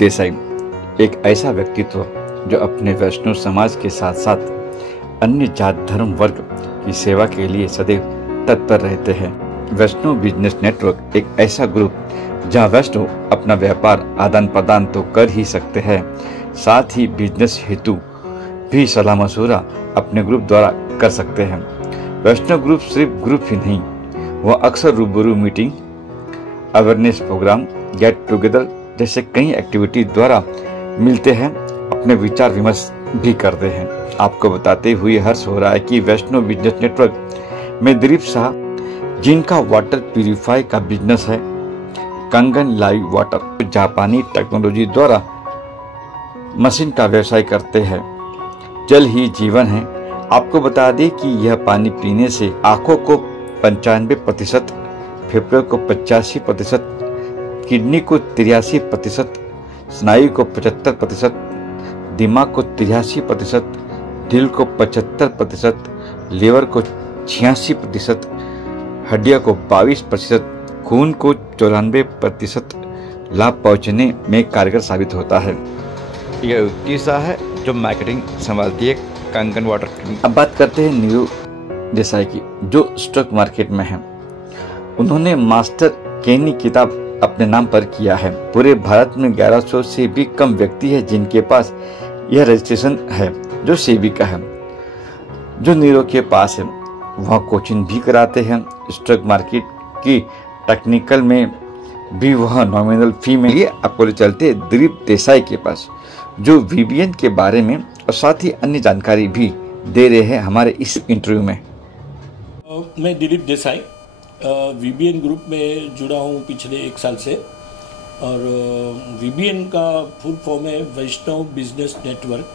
देसाई एक ऐसा व्यक्तित्व जो अपने वैष्णव समाज के साथ साथ अन्य जात धर्म वर्ग की सेवा के लिए सदैव तत्पर रहते हैं। वैष्णव बिजनेस नेटवर्क एक ऐसा ग्रुप जहां वैष्णव अपना व्यापार आदान प्रदान तो कर ही सकते हैं, साथ ही बिजनेस हेतु भी सलाह मशूरा अपने ग्रुप द्वारा कर सकते हैं। वैष्णव ग्रुप सिर्फ ग्रुप ही नहीं, वह अक्सर रूबरू meeting, awareness programme, get together जैसे कई एक्टिविटी द्वारा मिलते हैं, अपने विचार विमर्श भी करते हैं। आपको बताते हुए हर्ष हो रहा है कि वैष्णव बिजनेस नेटवर्क में दिलीप शाह, जिनका वाटर प्यूरिफाई का बिजनेस है, कंगन लाइव वाटर, जापानी टेक्नोलॉजी द्वारा मशीन का व्यवसाय करते हैं। जल ही जीवन है। आपको बता दें कि यह पानी पीने से आंखों को 95%, फेफड़ों को 85%, किडनी को 83%, स्नायु को 75%, दिमाग को 83%, दिल को 75%, लीवर को 86%, हड्डियों को 22%, खून को 94% लाभ पहुंचने में कारगर साबित होता है। यह तीसरा है जो मार्केटिंग संभालती है कंगन वाटर। अब बात करते हैं नीरू देसाई की, जो स्टॉक मार्केट में है। उन्होंने मास्टर केनी किताब अपने नाम पर किया है। पूरे भारत में 1100 से भी कम व्यक्ति है जिनके पास यह रजिस्ट्रेशन है जो सेबी का है। जो नीरो के पास है वह कोचिंग भी कराते हैं। स्टॉक मार्केट की टेक्निकल में भी वह नॉमिनल फी में लिए आपको चलते दिलीप देसाई के पास, जो वीबीएन के बारे में और साथ ही अन्य जानकारी भी दे रहे हैं हमारे इस इंटरव्यू में। मैं दिलीप देसाई वीबीएन ग्रुप में जुड़ा हूँ पिछले 1 साल से, और वीबीएन का फुल फॉर्म है वैष्णव बिजनेस नेटवर्क,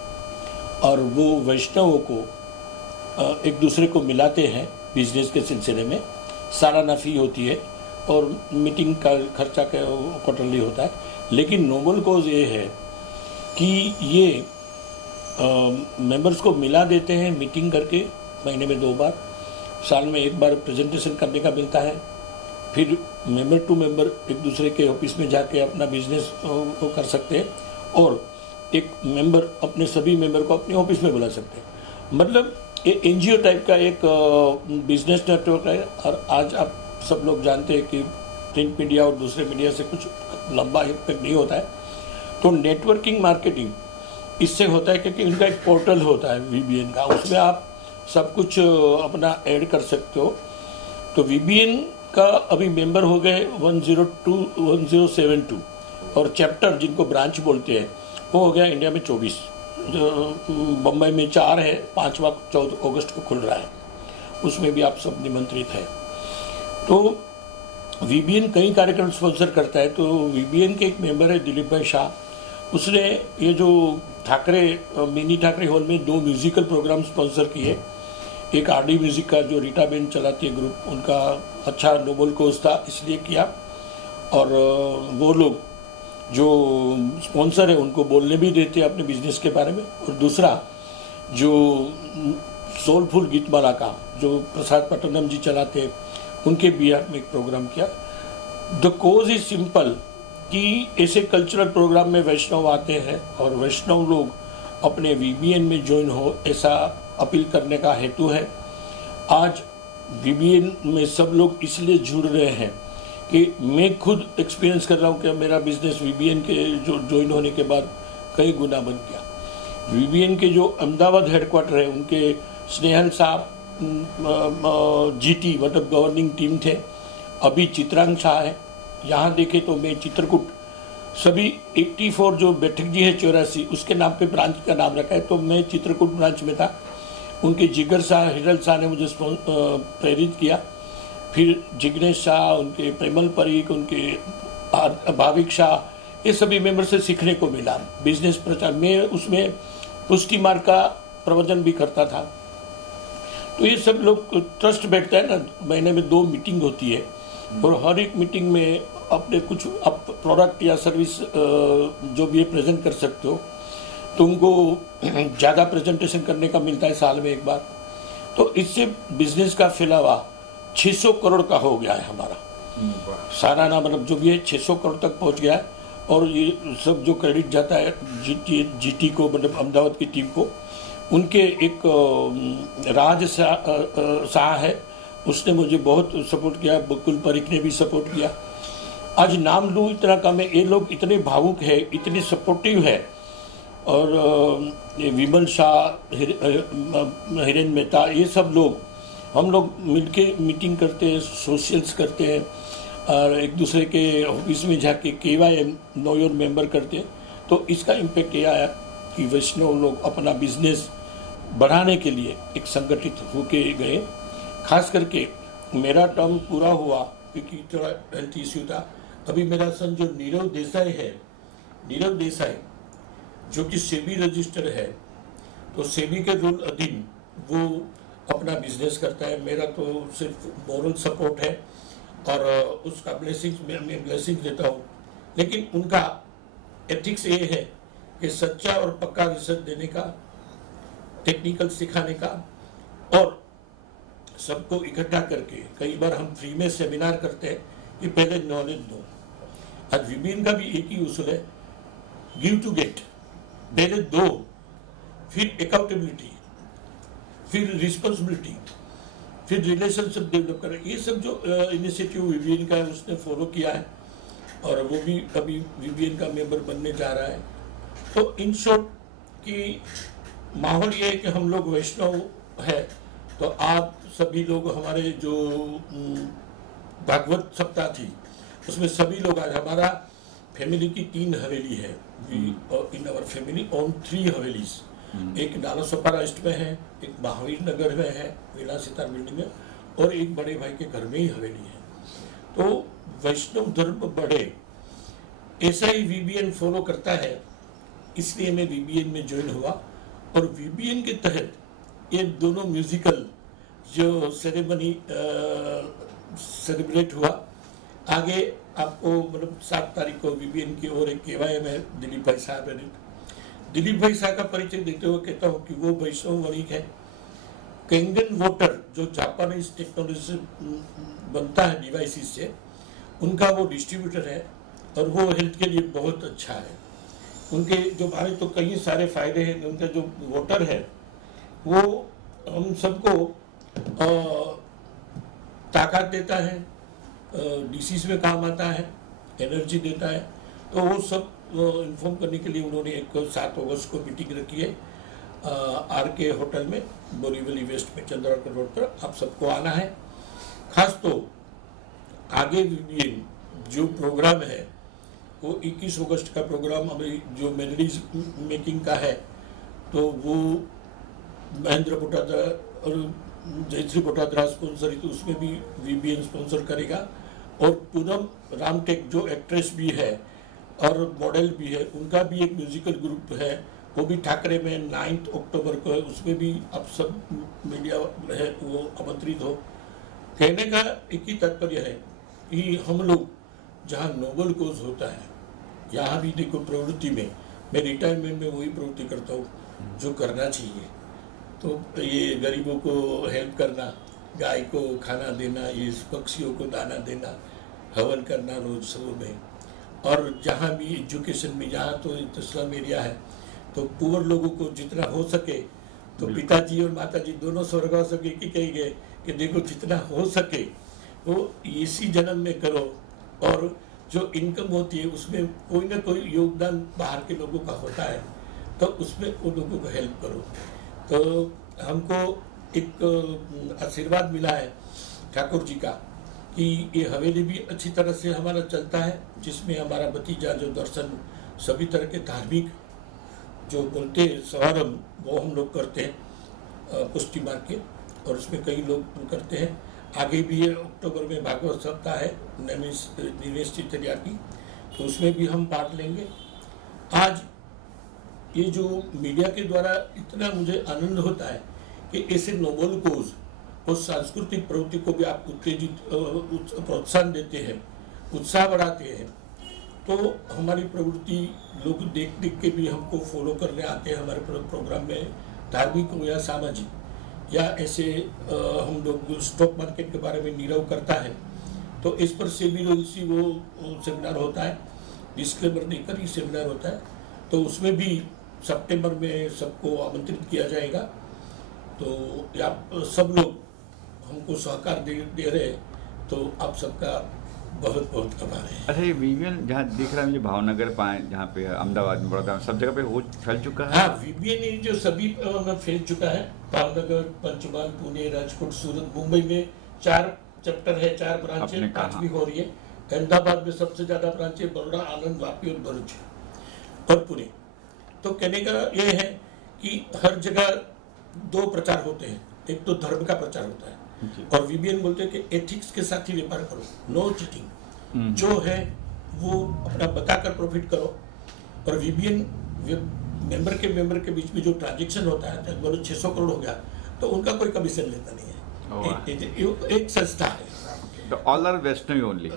और वो वैष्णवों को एक दूसरे को मिलाते हैं बिजनेस के सिलसिले में। सालाना फी होती है और मीटिंग का खर्चा क्वार्टरली होता है, लेकिन नोबल कॉज ये है कि ये मेंबर्स को मिला देते हैं मीटिंग करके, महीने में 2 बार, साल में 1 बार प्रेजेंटेशन करने का मिलता है। फिर मेंबर टू मेंबर एक दूसरे के ऑफिस में जाके अपना बिजनेस को कर सकते हैं, और एक मेंबर अपने सभी मेंबर को अपने ऑफिस में बुला सकते हैं। मतलब ये एनजीओ टाइप का एक बिजनेस नेटवर्क है। और आज आप सब लोग जानते हैं कि प्रिंट मीडिया और दूसरे मीडिया से कुछ लंबा इम्पैक्ट नहीं होता है, तो नेटवर्किंग मार्केटिंग इससे होता है, क्योंकि उनका एक पोर्टल होता है वीबीएन का, उसमें आप सब कुछ अपना ऐड कर सकते हो। तो वीबीएन का अभी मेंबर हो गए 102 1072, और चैप्टर जिनको ब्रांच बोलते हैं वो हो गया इंडिया में 24। बम्बई में 4 है, 5वां 14 अगस्त को खुल रहा है, उसमें भी आप सब निमंत्रित हैं। तो वीबीएन कई कार्यक्रम स्पॉन्सर करता है। तो वीबीएन के एक मेंबर है दिलीप भाई शाह, उसने ये जो मिनी ठाकरे हॉल में 2 म्यूजिकल प्रोग्राम स्पॉन्सर किए। एक आरडी म्यूजिक का जो रीटा बेन चलाती है ग्रुप, उनका अच्छा नोबल कोर्स था इसलिए किया, और वो लोग जो स्पॉन्सर है उनको बोलने भी देते हैं अपने बिजनेस के बारे में। और दूसरा जो सोलफुल गीतमाला का जो प्रसाद पट्टनम जी चलाते हैं, उनके बिहार में एक प्रोग्राम किया। द कोज इज सिंपल कि ऐसे कल्चरल प्रोग्राम में वैष्णव आते हैं और वैष्णव लोग अपने वीबीएन में ज्वाइन हो, ऐसा अपील करने का हेतु है। आज वीबीएन में सब लोग इसलिए जुड़ रहे हैं कि मैं खुद एक्सपीरियंस कर रहा हूँ कि मेरा बिजनेस वीबीएन के जो ज्वाइन होने के बाद कई गुना बन गया। वीबीएन के जो अहमदाबाद हेडक्वार्टर है, उनके स्नेहल साहब जीटी मतलब गवर्निंग टीम थे, अभी चित्रांग शाह है। यहाँ देखे तो मैं चित्रकूट, सभी 84 जो बैठक जी है 84, उसके नाम पे ब्रांच का नाम रखा है, तो मैं चित्रकूट ब्रांच में था। उनके जिगर शाह, हिरल शाह ने मुझे प्रेरित किया। फिर जिग्नेश शाह, उनके प्रेमल परीक, उनके भाविक शाह, ये सभी मेंबर से सीखने को मिला बिजनेस प्रचार में। उसमें पुष्टि मार्ग का प्रवचन भी करता था। तो ये सब लोग ट्रस्ट बैठता है ना, महीने में 2 मीटिंग होती है, और हर एक मीटिंग में अपने कुछ आप प्रोडक्ट या सर्विस जो भी प्रेजेंट कर सकते हो, तो उनको ज़्यादा प्रेजेंटेशन करने का मिलता है साल में 1 बार। तो इससे बिजनेस का फैलावा 600 करोड़ का हो गया है हमारा। सालाना मतलब जो भी है 600 करोड़ तक पहुंच गया है। और ये सब जो क्रेडिट जाता है जीटी को, मतलब अहमदाबाद की टीम को, उनके एक राज शाह है, उसने मुझे बहुत सपोर्ट किया, बकुल परीख ने भी सपोर्ट किया। आज नाम लूँ इतना कम है, ये लोग इतने भावुक है, इतने सपोर्टिव है। और विमल शाह, हिरेन मेहता, ये सब लोग, हम लोग मिलके मीटिंग करते हैं, सोशल्स करते हैं और एक दूसरे के ऑफिस में जाके KYM नो योर मेंबर करते हैं। तो इसका इम्पैक्ट ये आया कि वैष्णव लोग अपना बिजनेस बढ़ाने के लिए एक संगठित होके गए। खास करके मेरा टर्म पूरा हुआ क्योंकि थोड़ा हेल्थ इश्यू था। अभी मेरा सन जो नीरव देसाई है, नीरव देसाई जो कि सेबी रजिस्टर है, तो सेबी के रूल अधीन वो अपना बिजनेस करता है। मेरा तो सिर्फ मोरल सपोर्ट है और उसका ब्लेसिंग, मैं ब्लेसिंग देता हूँ। लेकिन उनका एथिक्स ये है कि सच्चा और पक्का रिसर्च देने का, टेक्निकल सिखाने का, और सबको इकट्ठा करके, कई बार हम फ्री में सेमिनार करते हैं कि पहले नॉलेज दो। आज विभिन्न का भी एक ही उसूल है, गिव टू गेट। पहले दो, फिर अकाउंटेबिलिटी, फिर रिस्पॉन्सिबिलिटी, फिर रिलेशनशिप डेवलप करें। ये सब जो इनिशिएटिव विभिन्न का है उसने फॉलो किया है और वो भी अभी विभिन्न का मेंबर बनने जा रहा है। तो इन शॉर्ट कि माहौल ये है कि हम लोग वैष्णव है, तो आप सभी लोग, हमारे जो भागवत सप्ताह थी उसमें सभी लोग, आज हमारा फैमिली की 3 हवेली है। In our family own 3 havelis. एक नालासोपारा ईस्ट में है, एक महावीर नगर में है विलासिता बिल्डिंग में, और एक बड़े भाई के घर में ही हवेली है। तो वैष्णव धर्म बढ़े, ऐसा ही VBN फॉलो करता है। इसलिए मैं VBN में ज्वाइन हुआ और VBN के तहत ये दोनों म्यूजिकल जो सेरेमनी सेलिब्रेट हुआ। आगे आपको मतलब 7 तारीख को VBN की ओर एक KYM है, दिलीप भाई साहब है। दिलीप भाई साहब का परिचय देते हुए कहता हूँ कि वो वैष्णव वणिक है। कैंगन वाटर जो जापानीज टेक्नोलॉजी से बनता है, डिवाइसेस से, उनका वो डिस्ट्रीब्यूटर है और वो हेल्थ के लिए बहुत अच्छा है। उनके जो हमारे तो कई सारे फायदे हैं। उनका जो वाटर है वो हम सबको ताकत देता है, डिसीज में काम आता है, एनर्जी देता है। तो वो सब इन्फॉर्म करने के लिए उन्होंने एक 7 अगस्त को मीटिंग रखी है RK होटल में, बोरीवली वेस्ट में, चंद्रवाकर रोड पर। आप सबको आना है। खास तो आगे जो प्रोग्राम है वो 21 अगस्त का प्रोग्राम अभी जो मेलोडीज मेकिंग का है, तो वो महेंद्र पोटाद्रा और जयश्री पोटाद्रा स्पॉन्सर, तो उसमें भी VBN स्पॉन्सर करेगा। और पूनम रामटेक जो एक्ट्रेस भी है और मॉडल भी है, उनका भी एक म्यूजिकल ग्रुप है, वो भी ठाकरे में 9 अक्टूबर को है। उसमें भी आप सब मीडिया है वो आमंत्रित हो। कहने का एक ही तात्पर्य है कि हम लोग जहाँ नोबल कोज होता है, यहाँ भी देखो प्रवृत्ति में, मैं रिटायरमेंट में वही प्रवृत्ति करता हूँ जो करना चाहिए। तो ये गरीबों को हेल्प करना, गाय को खाना देना, ये पक्षियों को दाना देना, हवन करना रोज सुबह में। और जहाँ भी एजुकेशन में, यहाँ तो स्लम एरिया है, तो पुअर लोगों को जितना हो सके, तो पिताजी और माताजी दोनों स्वर्गवास एक ही कही गए कि देखो जितना हो सके वो इसी जन्म में करो, और जो इनकम होती है उसमें कोई ना कोई योगदान बाहर के लोगों का होता है, तो उसमें उन लोगों को हेल्प करो। तो हमको एक आशीर्वाद मिला है ठाकुर जी का कि ये हवेली भी अच्छी तरह से हमारा चलता है, जिसमें हमारा भतीजा जो दर्शन, सभी तरह के धार्मिक जो बोलते समारंभ वो हम लोग करते हैं पुष्टि मार्ग के, और उसमें कई लोग करते हैं। आगे भी ये अक्टूबर में भागवत सप्ताह है निवेश चितरिया की, तो उसमें भी हम पार्ट लेंगे। आज ये जो मीडिया के द्वारा इतना मुझे आनंद होता है कि ऐसे नोबल कोज और सांस्कृतिक प्रवृत्ति को भी आप उत्तेजित प्रोत्साहन देते हैं, उत्साह बढ़ाते हैं। तो हमारी प्रवृत्ति लोग देख देख के भी हमको फॉलो करने आते हैं हमारे प्रोग्राम में, धार्मिक हो या सामाजिक या ऐसे। हम लोग स्टॉक मार्केट के बारे में नीरव करता है, तो इस पर सेबी वो सेमिनार होता है। डिस्क्लेमर देकर ही सेमिनार होता है। तो उसमें भी सितंबर में सबको आमंत्रित किया जाएगा। तो आप सब लोग हमको सहकार दे रहे हैं, तो आप सबका बहुत बहुत आभार है। अच्छा, ये वीवीएन जहाँ दिख रहा है मुझे भावनगर पाए, जहाँ पे अहमदाबाद में, बड़ौदा, सब जगह पे हो फैल चुका है। हाँ, वीबीएन जो सभी में फैल चुका है। भावनगर, पंचमहाल, पुणे, राजकोट, सूरत, मुंबई में 4 चैप्टर है, 4 ब्रांच है, 5वीं हो रही है। अहमदाबाद में सबसे ज्यादा ब्रांच है, बड़ौदा, आनंद, वापी और भरूच और पुणे। तो कहने का ये है कि हर जगह 2 प्रचार होते हैं। एक तो धर्म का प्रचार होता है और वीबीएन बोलते हैं कि एथिक्स के साथ ही व्यापार करो, नो चीटिंग। जो है वो अपना बताकर प्रॉफिट करो। और वीबीएन मेंबर के बीच में जो ट्रांजेक्शन होता है, बोलो 600 करोड़ हो गया, तो उनका कोई कमीशन लेता नहीं है। एक संस्था है, तो ऑल आर वैष्णव ओनली,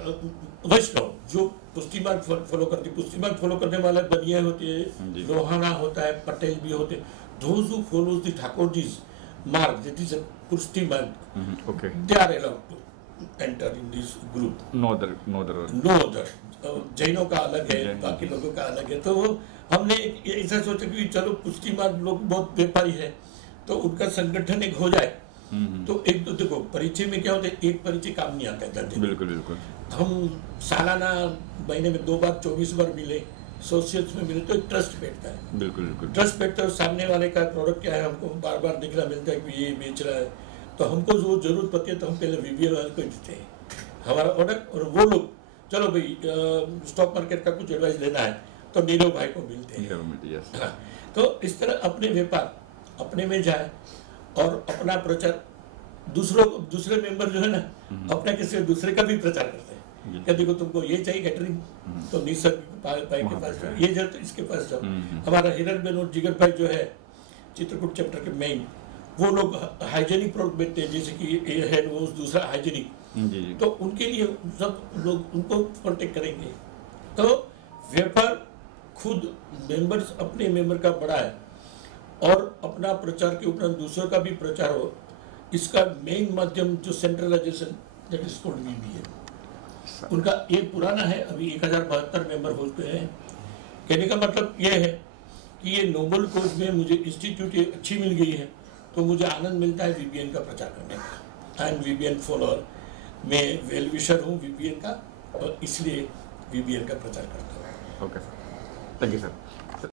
वैष्णव जो पुष्टि मार्ग फॉलो करती। पुष्टि मार्ग फॉलो करने वाला बनिया होते हैं, लोहाना होता है, पटेल भी होते हैं। Those who follows the Thakurji's mark, that is a Pushti mark, okay, they are allowed to enter in this group. No other. जैनों का अलग है, बाकी लोगों का अलग है। तो हमने ऐसा सोचा कि चलो पुष्टि मार्ग लोग बहुत व्यापारी है, तो उनका संगठन एक हो जाए। तो एक तो देखो परिचय में क्या होता है, एक परिचय काम नहीं आता है। बिल्कुल। हम सालाना महीने में 2 बार 24 बार मिले, एसोसिएट्स में मिले, तो एक ट्रस्ट बैठता है। बिल्कुल। ट्रस्ट बैठता है, सामने वाले का प्रोडक्ट क्या है हमको बार बार दिखना मिलता है कि ये बेच रहा है। तो हमको जो जरूरत पड़ती है तो हम पहले वीबीएन वाले को देते हैं हमारा ऑर्डर। और वो लोग चलो भाई स्टॉक मार्केट का कुछ एडवाइस लेना है तो नीरव भाई को मिलते हैं। हाँ, तो इस तरह अपने व्यापार अपने में जाए और अपना प्रचार दूसरे मेंबर जो है ना, अपना किसी दूसरे का भी प्रचार करते हैं। क्या देखो तुमको ये चाहिए कैटरिंग, तो निसर्ग भाई के पास जाओ, ये जाओ तो इसके पास जाओ। हमारा हिरण बेन और जिगर भाई जो है चित्रकूट चैप्टर के मेन, वो लोग हाइजेनिक प्रोडक्ट बेचते हैं, जैसे कि हैंड वॉश, दूसरा हाइजेनिक। तो उनके लिए सब लोग उनको कॉन्टेक्ट करेंगे। तो व्यापार खुद मेंबर्स अपने मेंबर का बड़ा है और अपना प्रचार के उपरांत दूसरों का भी प्रचार हो, इसका मेन माध्यम जो सेंट्रलाइजेशन, दैट इज कॉल्ड वीबीएन। उनका ये पुराना है, अभी 1072 मेंबर हो चुके हैं। कहने का मतलब ये है कि ये नोबल कोर्स में मुझे इंस्टीट्यूट अच्छी मिल गई है, तो मुझे आनंद मिलता है वीबीएन का प्रचार करने का। आई एम वीबीएन फॉलोअर, मैं वेल विशर हूँ वीबीएन का, और इसलिए वीबीएन का प्रचार करता हूँ। Okay sir, thank you sir.